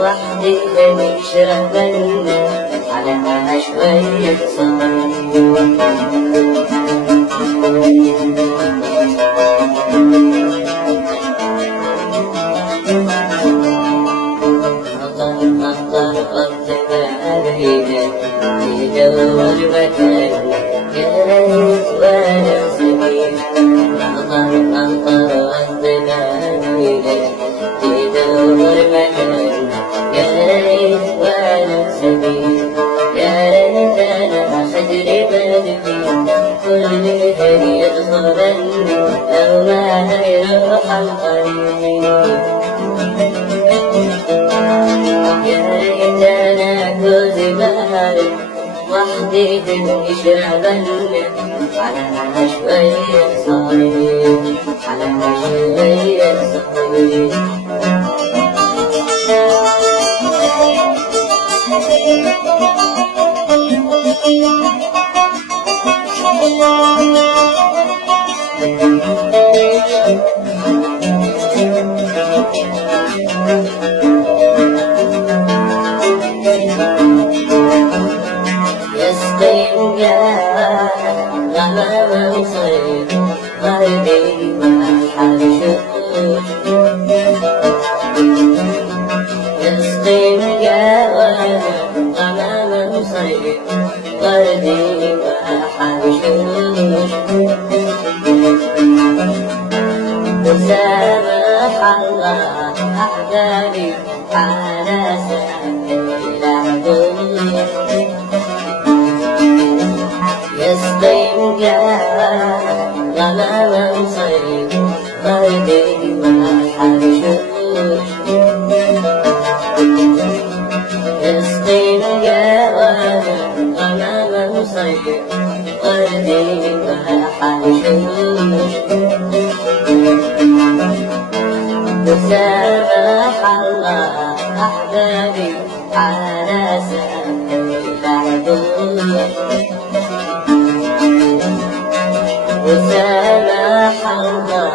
وحدي بنشرب على شوية صبر. وحدي بنشرب على شوية صغير على شوية صغير. سامح الله أحبابي على سبيل العدو يسقي غمام صيد قلبي والحشوش يسقي غمام صيد قلبي والحشوش سامح الله أحبابي على سبيل العدو وسامح الله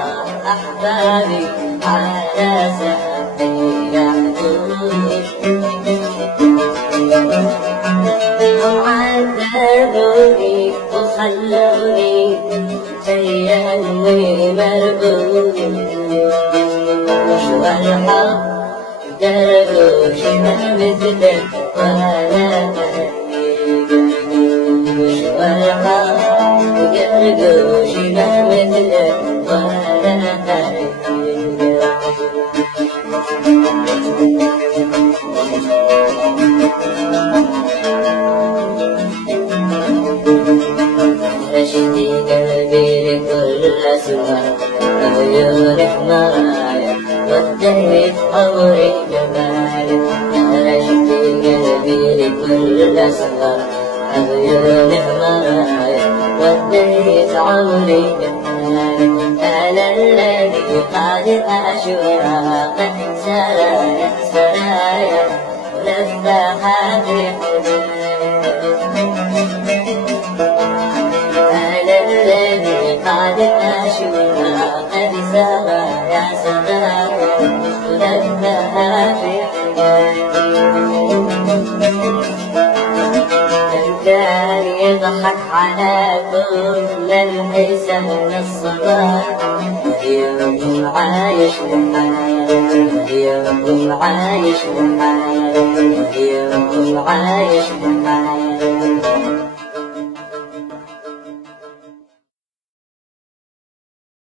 أحبابي على سبيل العدو وعذبوني وخلوني شيئا مربوط والحق دربوش ما مثلك ولا والحق دربوش ما مثلك ولا رشدي قلبي لكل أسماء غيورك معايا وانتهيت عمري جمالك رشدي قلبي لكل الأسرار عيونك معايا وانتهيت عمري جمالك أنا الذي قد أشواق سرايا سرايا ولفها في حدودك أنا الذي قد أشواق سرايا سرايا ولفها في كان يضحك على كل ليس من الصباح اليوم عايش بحال اليوم عايش بحال اليوم عايش بحال